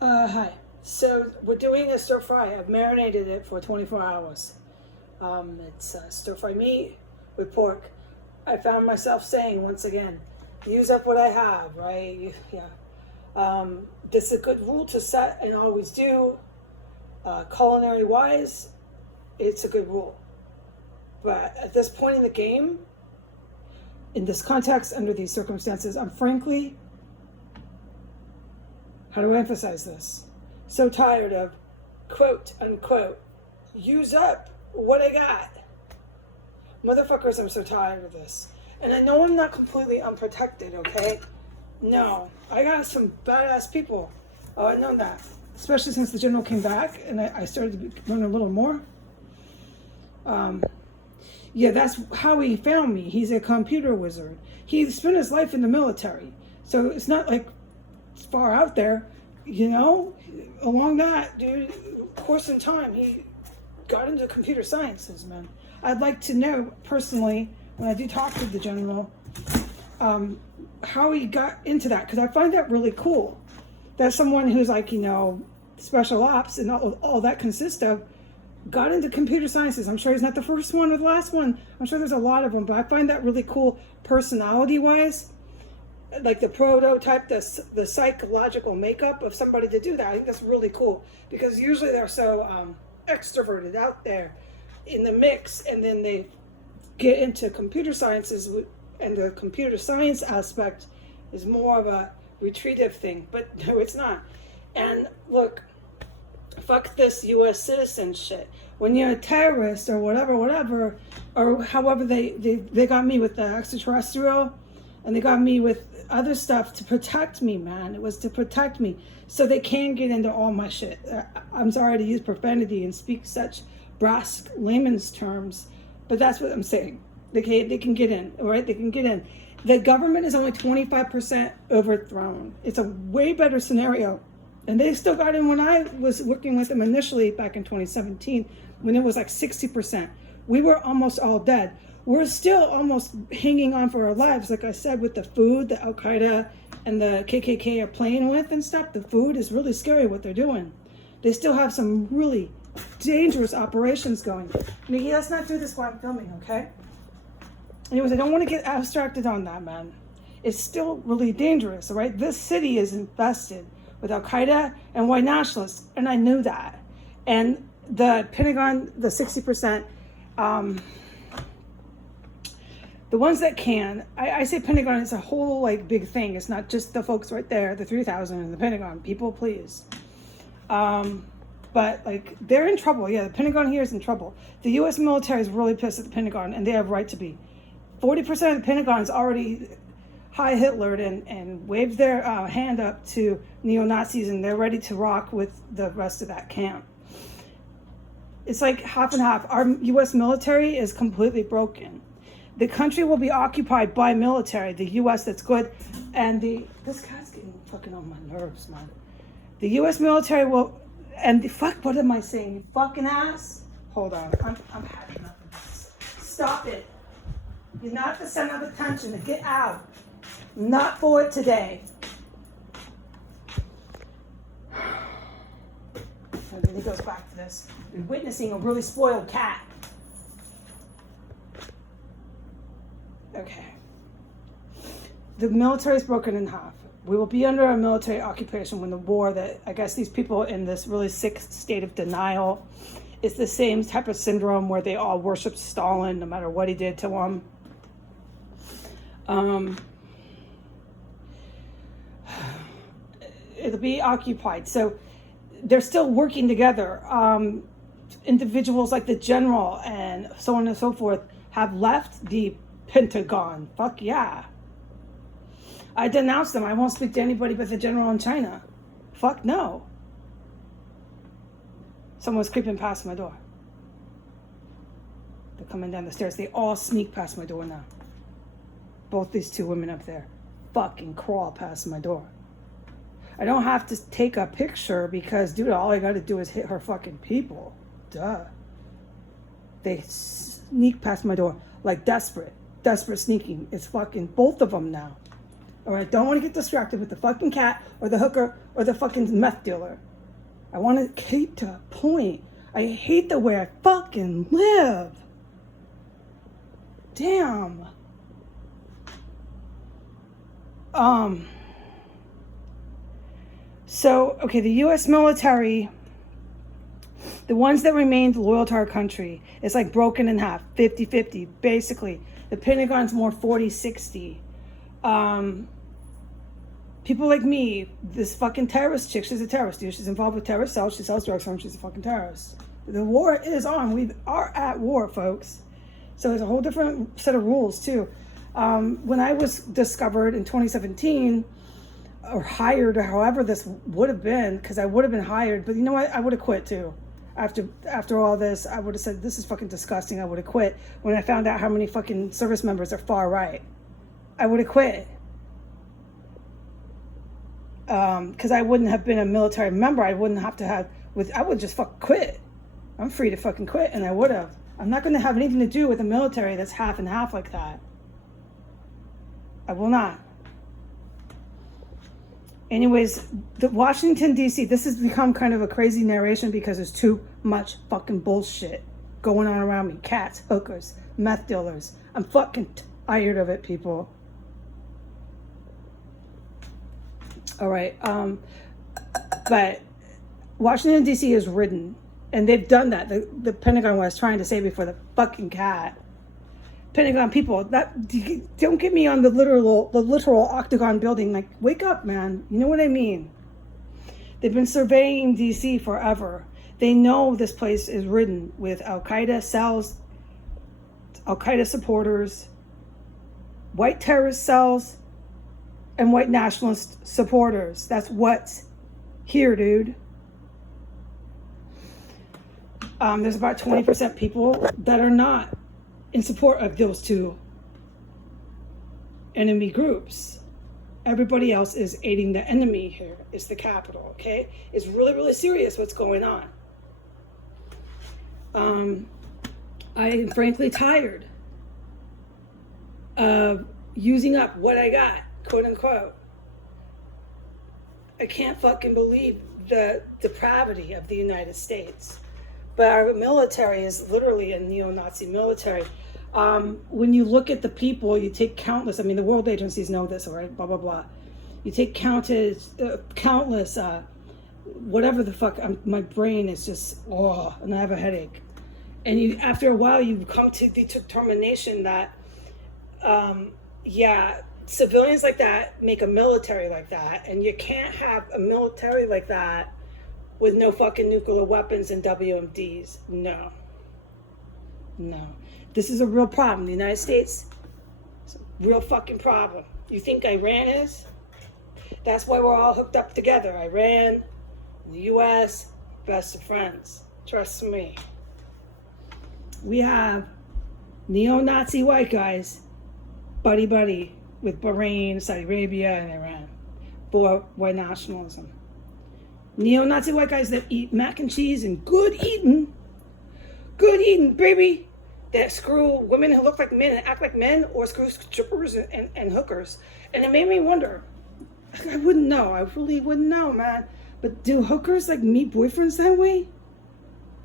Hi. So we're doing a stir fry. I've marinated it for 24 hours. It's stir fry meat with pork. I found myself saying once again, use up what I have, right? Yeah. This is a good rule to set and always do. Culinary wise, it's a good rule. But at this point in the game, in this context, under these circumstances, I'm frankly, how do I emphasize this? So tired of quote unquote, use up what I got. Motherfuckers, I'm so tired of this. And I know I'm not completely unprotected, okay? No, I got some badass people. Oh, I know that. Especially since the general came back and I started to learn a little more. Yeah, that's how he found me. He's a computer wizard. He spent his life in the military. So it's not like it's far out there, you know? Along that, dude, course in time, he got into computer sciences, man. I'd like to know personally, when I do talk to the general, how he got into that, because I find that really cool. That someone who's like, special ops and all that consists of, got into computer sciences. I'm sure he's not the first one or the last one. I'm sure there's a lot of them, but I find that really cool personality-wise. Like the prototype, the psychological makeup of somebody to do that. I think that's really cool because usually they're so extroverted out there in the mix, and then they get into computer sciences, and the computer science aspect is more of a retreative thing, but no, it's not. And look, fuck this U.S. citizen shit. When you're a terrorist or whatever, or however they got me with the extraterrestrial, and they got me with other stuff to protect me, man. It was to protect me. So they can get into all my shit. I'm sorry to use profanity and speak such brass layman's terms, but that's what I'm saying. They can get in, all right? They can get in. The government is only 25% overthrown. It's a way better scenario. And they still got in when I was working with them initially back in 2017, when it was like 60%. We were almost all dead. We're still almost hanging on for our lives, like I said, with the food that Al Qaeda and the KKK are playing with and stuff. The food is really scary what they're doing. They still have some really dangerous operations going. Nikki, let's not do this while I'm filming, okay? Anyways, I don't want to get abstracted on that, man. It's still really dangerous, all right? This city is infested with Al Qaeda and white nationalists, and I knew that. And the Pentagon, the 60%, the ones that can, I say Pentagon is a whole like big thing. It's not just the folks right there, the 3,000 in the Pentagon. People, please. But like they're in trouble. Yeah, the Pentagon here is in trouble. The U.S. military is really pissed at the Pentagon, and they have right to be. 40% of the Pentagon is already Heil Hitler and waved their hand up to neo-Nazis, and they're ready to rock with the rest of that camp. It's like half and half. Our U.S. military is completely broken. The country will be occupied by military, the U.S. that's good, and this cat's getting fucking on my nerves, man. The U.S. military will, and what am I saying, you fucking ass? Hold on, I'm having enough of this. Stop it. You're not the center of attention. Get out. Not for it today. And then he goes back to this. You're witnessing a really spoiled cat. Okay. The military is broken in half. We will be under a military occupation when the war that I guess these people in this really sick state of denial is the same type of syndrome where they all worship Stalin no matter what he did to them. It'll be occupied. So they're still working together. Individuals like the general and so on and so forth have left the Pentagon. Fuck yeah. I denounce them. I won't speak to anybody but the general in China. Fuck no. Someone's creeping past my door. They're coming down the stairs. They all sneak past my door now. Both these two women up there fucking crawl past my door. I don't have to take a picture because, dude, all I gotta do is hit her fucking people. Duh. They sneak past my door like desperate sneaking. It's fucking both of them now. Or I don't want to get distracted with the fucking cat or the hooker or the fucking meth dealer. I want to keep to a point. I hate the way I fucking live. Damn. So, okay, the U.S. military, the ones that remained loyal to our country, it's like broken in half, 50-50, basically. The Pentagon's more 40-60. People like me, this fucking terrorist chick, she's a terrorist, dude. She's involved with terrorist cells. She sells drugs for them. She's a fucking terrorist. The war is on. We are at war, folks. So there's a whole different set of rules, too. When I was discovered in 2017, or hired, or however this would have been, because I would have been hired, but you know what? I would have quit, too. After all this, I would have said, this is fucking disgusting. I would have quit. When I found out how many fucking service members are far right, I would have quit. Because I wouldn't have been a military member. I wouldn't have to have, I would just fucking quit. I'm free to fucking quit, and I would have. I'm not going to have anything to do with a military that's half and half like that. I will not. Anyways, the Washington, D.C., this has become kind of a crazy narration because there's too much fucking bullshit going on around me. Cats, hookers, meth dealers. I'm fucking tired of it, people. All right. But Washington, D.C. is ridden. And they've done that. The Pentagon was trying to say before the fucking cat. Pentagon people, don't get me on the literal octagon building. Like, wake up, man. You know what I mean? They've been surveying D.C. forever. They know this place is ridden with Al-Qaeda cells, Al-Qaeda supporters, white terrorist cells, and white nationalist supporters. That's what's here, dude. There's about 20% people that are not in support of those two enemy groups. Everybody else is aiding the enemy here. It's the Capitol, okay? It's really, really serious what's going on. I am frankly tired of using up what I got, quote unquote. I can't fucking believe the depravity of the United States. But our military is literally a neo-Nazi military. When you look at the people, you take countless, I mean, the world agencies know this, all right, blah, blah, blah. You take countless, whatever the fuck, my brain is just, and I have a headache. And after a while, you come to the determination that, civilians like that make a military like that, and you can't have a military like that with no fucking nuclear weapons and WMDs. No. This is a real problem. The United States, it's a real fucking problem. You think Iran is? That's why we're all hooked up together. Iran, the U.S., best of friends. Trust me. We have neo-Nazi white guys, buddy with Bahrain, Saudi Arabia, and Iran for white nationalism. Neo-Nazi white guys that eat mac and cheese and good eating, baby, that screw women who look like men and act like men, or screw strippers and hookers. And it made me wonder, I wouldn't know, I really wouldn't know, man. But do hookers like meet boyfriends that way?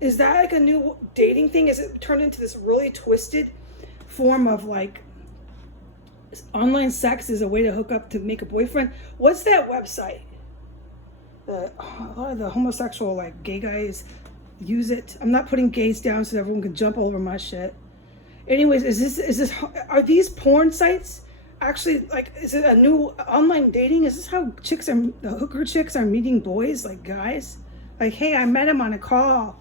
Is that like a new dating thing? Is it turned into this really twisted form of like online sex is a way to hook up to make a boyfriend? What's that website? A lot of the homosexual, like, gay guys use it. I'm not putting gays down so everyone can jump all over my shit. Anyways, are these porn sites actually, like, is it a new online dating? Is this how the hooker chicks are meeting boys, like guys? Like, hey, I met him on a call.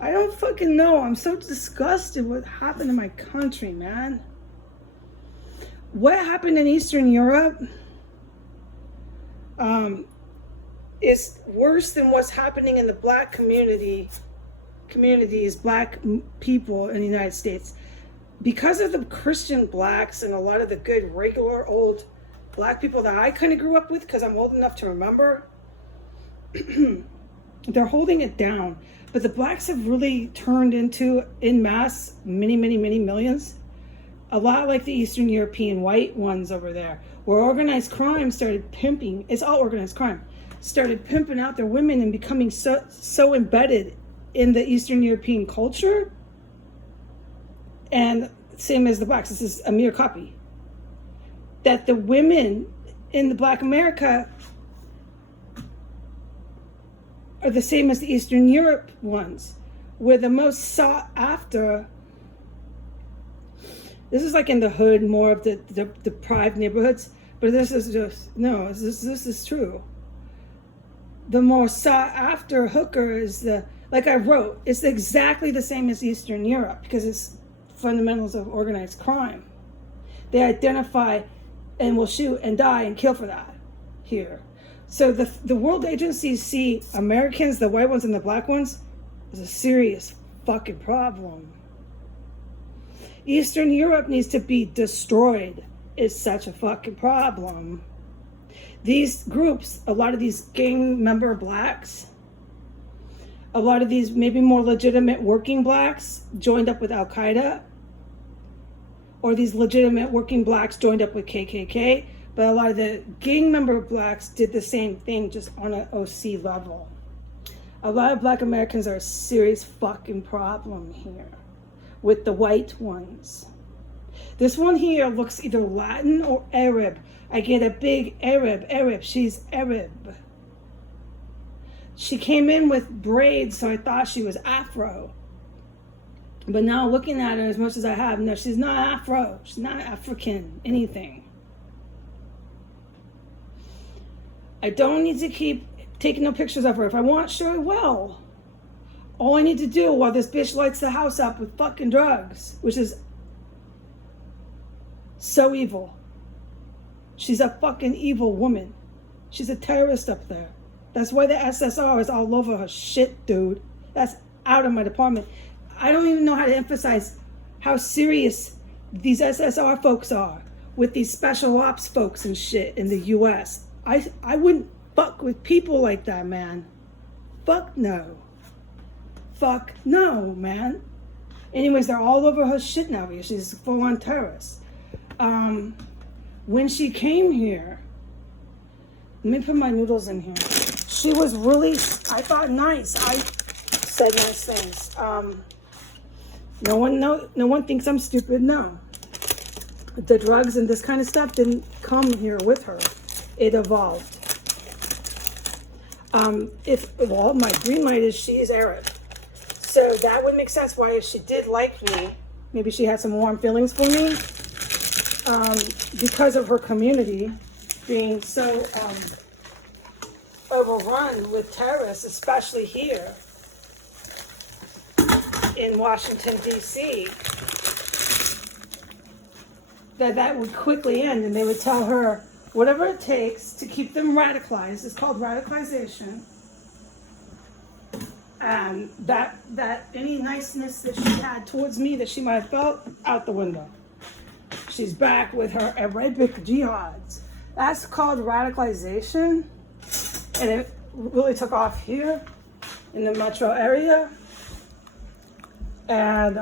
I don't fucking know. I'm so disgusted with what happened in my country, man. What happened in Eastern Europe? Is worse than what's happening in the black communities, black people in the United States. Because of the Christian blacks and a lot of the good, regular, old black people that I kind of grew up with, because I'm old enough to remember, they're holding it down. But the blacks have really turned into, en masse, many, many, many millions, A lot like the Eastern European white ones over there, where organized crime started pimping. It's all organized crime. Started pimping out their women and becoming so embedded in the Eastern European culture. And same as the blacks, this is a mere copy. That the women in the Black America are the same as the Eastern Europe ones. We're the most sought after. This is like in the hood, more of the deprived neighborhoods, but this is just, no, this is true. The more sought after hooker is like I wrote, it's exactly the same as Eastern Europe because it's fundamentals of organized crime. They identify and will shoot and die and kill for that here. So the world agencies see Americans, the white ones and the black ones, as a serious fucking problem. Eastern Europe needs to be destroyed. It's such a fucking problem. These groups, a lot of these gang member blacks, a lot of these maybe more legitimate working blacks joined up with Al-Qaeda, or these legitimate working blacks joined up with KKK, but a lot of the gang member blacks did the same thing just on an OC level. A lot of black Americans are a serious fucking problem here with the white ones. This one here looks either Latin or Arab. I get a big Arab. She's Arab. She came in with braids, so I thought she was Afro. But now looking at her as much as I have, no, she's not Afro. She's not African, anything. I don't need to keep taking no pictures of her. If I want, sure I will. All I need to do while this bitch lights the house up with fucking drugs, which is so evil. She's a fucking evil woman. She's a terrorist up there. That's why the SSR is all over her shit, dude. That's out of my department. I don't even know how to emphasize how serious these SSR folks are with these special ops folks and shit in the US. I wouldn't fuck with people like that, man. Fuck no. Fuck no, man. Anyways, they're all over her shit now because she's a full-on terrorist. When she came here, let me put my noodles in here. She was really, I thought, nice. I said nice things. No one thinks I'm stupid. No, the drugs and this kind of stuff didn't come here with her. It evolved. Well, my green light is she is Arab, so that would make sense why if she did like me, maybe she had some warm feelings for me, because of her community being so overrun with terrorists, especially here in Washington, D.C., that would quickly end, and they would tell her whatever it takes to keep them radicalized. It's called radicalization. And that any niceness that she had towards me that she might have felt, out the window. She's back with her Arabic jihads. That's called radicalization. And it really took off here in the metro area. And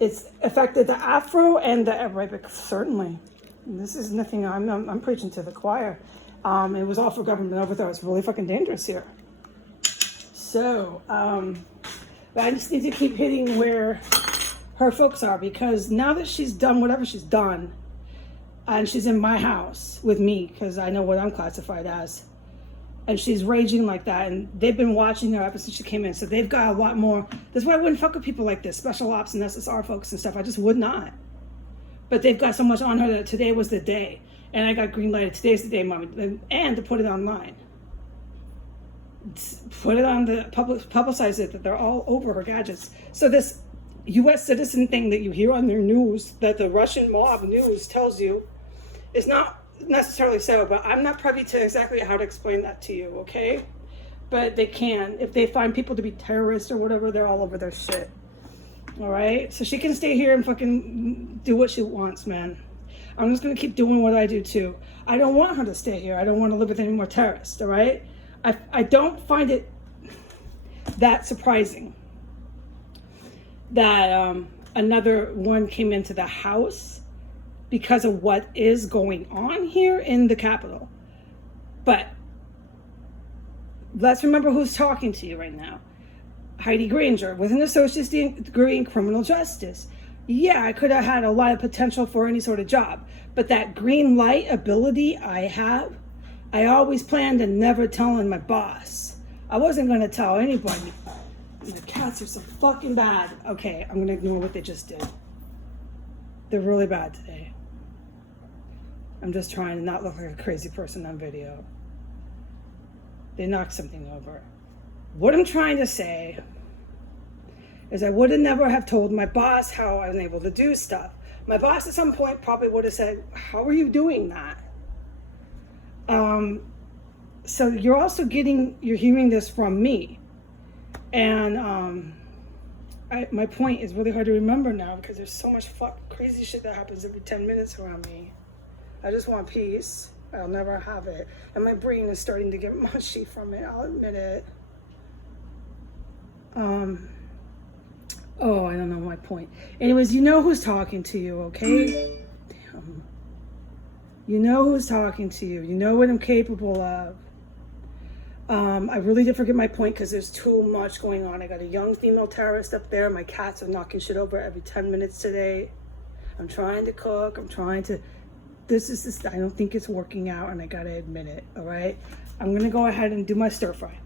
it's affected the Afro and the Arabic, certainly. And this is nothing, I'm preaching to the choir. It was all for government overthrow. It's really fucking dangerous here. So, but I just need to keep hitting where her folks are, because now that she's done whatever she's done, and she's in my house with me, because I know what I'm classified as, and she's raging like that, and they've been watching her ever since she came in, so they've got a lot more. That's why I wouldn't fuck with people like this, special ops and SSR folks and stuff. I just would not. But they've got so much on her that today was the day, and I got green lighted. Today's the day, Mommy, and to put it online. Put it on the publicize it that they're all over her gadgets. So this U.S. citizen thing that you hear on their news, that the Russian mob news tells you, is not necessarily so, but I'm not privy to exactly how to explain that to you, okay? But they can. If they find people to be terrorists or whatever, they're all over their shit. All right? So she can stay here and fucking do what she wants, man. I'm just going to keep doing what I do, too. I don't want her to stay here. I don't want to live with any more terrorists, all right? I don't find it that surprising that another one came into the house because of what is going on here in the Capitol. But let's remember who's talking to you right now. Heidi Granger with an associate's degree in criminal justice. Yeah, I could have had a lot of potential for any sort of job, but that green light ability I have, I always planned on never telling my boss. I wasn't going to tell anybody. The cats are so fucking bad. Okay, I'm going to ignore what they just did. They're really bad today. I'm just trying to not look like a crazy person on video. They knocked something over. What I'm trying to say is I would have never have told my boss how I was able to do stuff. My boss at some point probably would have said, how are you doing that? So you're also you're hearing this from me. And my point is really hard to remember now because there's so much crazy shit that happens every 10 minutes around me. I just want peace. I'll never have it. And my brain is starting to get mushy from it. I'll admit it. Oh, I don't know my point. Anyways, you know who's talking to you, okay? Damn. You know who's talking to you. You know what I'm capable of. I really did forget my point because there's too much going on. I got a young female terrorist up there. My cats are knocking shit over every 10 minutes today. I'm trying to cook. I don't think it's working out, and I gotta admit it, all right? I'm gonna go ahead and do my stir fry.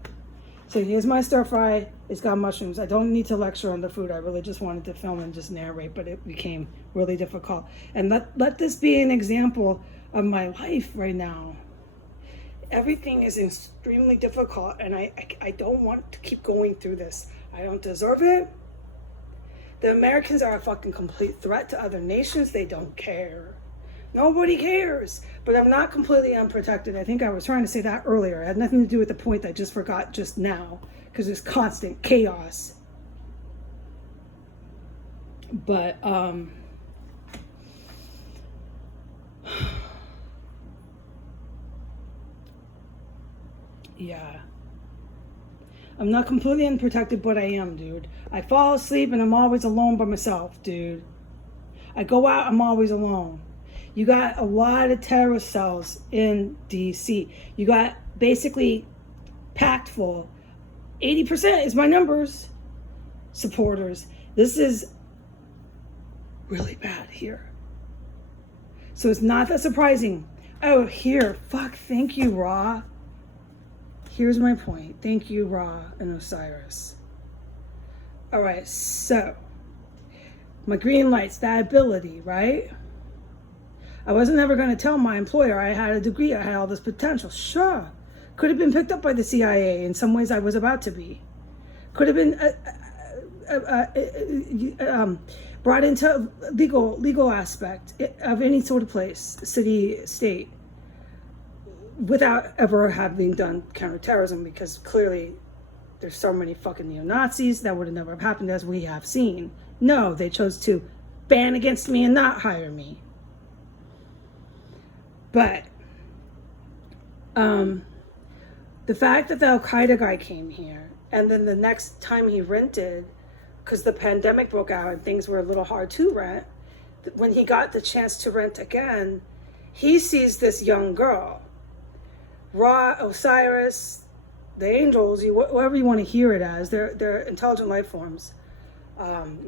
So here's my stir fry. It's got mushrooms. I don't need to lecture on the food. I really just wanted to film and just narrate, but it became really difficult. And let this be an example of my life right now. Everything is extremely difficult, and I don't want to keep going through this. I don't deserve it. The Americans are a fucking complete threat to other nations. They don't care. Nobody cares. But I'm not completely unprotected. I think I was trying to say that earlier. It had nothing to do with the point I just forgot just now, because there's constant chaos. But yeah. I'm not completely unprotected, but I am, dude. I fall asleep and I'm always alone by myself, dude. I go out, I'm always alone. You got a lot of terrorist cells in DC. You got basically packed full. 80% is my numbers. Supporters. This is really bad here. So it's not that surprising. Oh, here. Fuck, thank you, Ra. Here's my point. Thank you, Ra and Osiris. All right, so my green lights, that ability, right? I wasn't ever going to tell my employer I had a degree, I had all this potential. Sure. Could have been picked up by the CIA. In some ways, I was about to be. Could have been brought into legal aspect of any sort of place, city, state, without ever having done counterterrorism, because clearly there's so many fucking neo-Nazis that would have never happened, as we have seen. No, they chose to ban against me and not hire me. But the fact that the Al-Qaeda guy came here, and then the next time he rented, because the pandemic broke out and things were a little hard to rent, when he got the chance to rent again, he sees this young girl. Ra, Osiris, the angels, whatever you want to hear it as, they're intelligent life forms,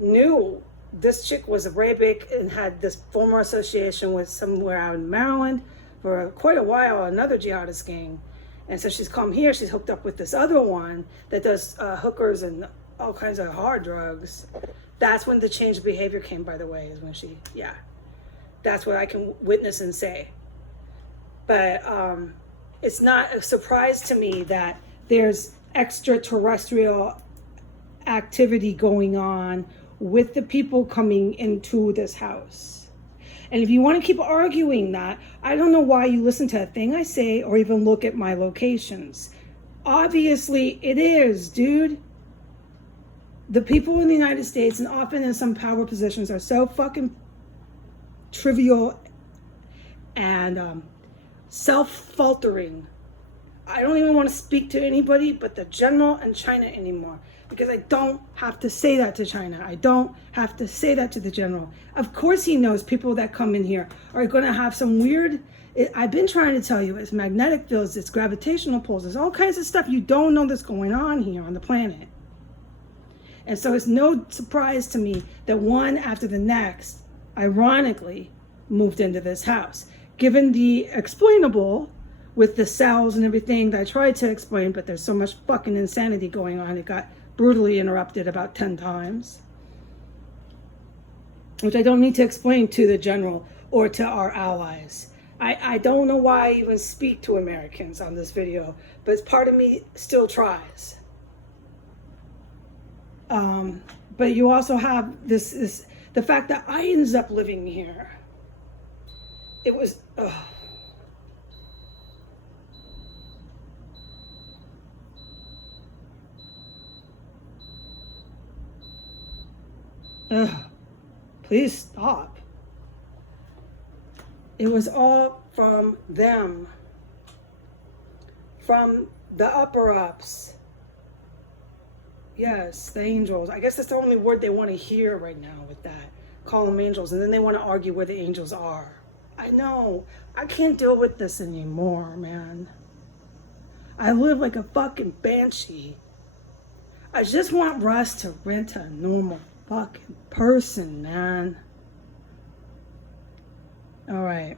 knew this chick was Arabic and had this former association with somewhere out in Maryland for quite a while, another jihadist gang. And so she's come here, she's hooked up with this other one that does hookers and all kinds of hard drugs. That's when the change of behavior came, by the way, is when that's what I can witness and say. But it's not a surprise to me that there's extraterrestrial activity going on with the people coming into this house. And if you want to keep arguing that, I don't know why you listen to a thing I say or even look at my locations. Obviously, it is, dude. The people in the United States, and often in some power positions, are so fucking trivial and self-faltering I don't even want to speak to anybody but the general and China anymore, because I don't have to say that to China. I don't have to say that to the general. Of course he knows people that come in here are going to have some weird, I've been trying to tell you, it's magnetic fields, it's gravitational pulls, there's all kinds of stuff you don't know that's going on here on the planet. And so it's no surprise to me that one after the next, ironically, moved into this house. Given the explainable with the cells and everything that I tried to explain, but there's so much fucking insanity going on, it got brutally interrupted about 10 times. Which I don't need to explain to the general or to our allies. I don't know why I even speak to Americans on this video, but part of me still tries. But you also have this the fact that I ended up living here. It was, please stop. It was all from them, from the upper ups. Yes, the angels. I guess that's the only word they want to hear right now with that. Call them angels. And then they want to argue where the angels are. I know. I can't deal with this anymore, man. I live like a fucking banshee. I just want Russ to rent a normal fucking person, man. Alright.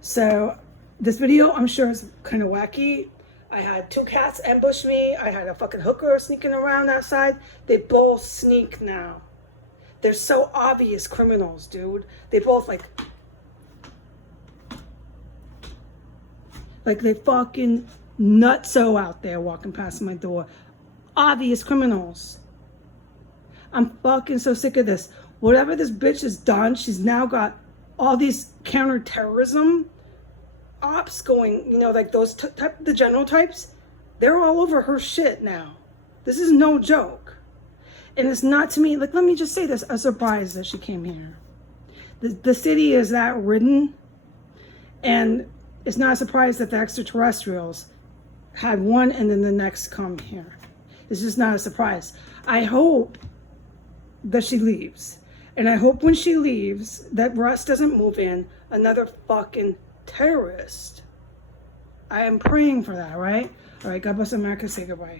So, this video, I'm sure, is kind of wacky. I had 2 cats ambush me. I had a fucking hooker sneaking around outside. They both sneak now. They're so obvious criminals, dude. They both like they fucking nutso out there walking past my door. Obvious criminals. I'm fucking so sick of this. Whatever this bitch has done, she's now got all these counterterrorism ops going, you know, like those the general types, they're all over her shit now. This is no joke. And it's not, to me, like, let me just say this, a surprise that she came here. The city is that ridden, and it's not a surprise that the extraterrestrials had one and then the next come here. It's just not a surprise. I hope that she leaves. And I hope when she leaves that Russ doesn't move in another fucking terrorist. I am praying for that, right? All right, God bless America. Say goodbye.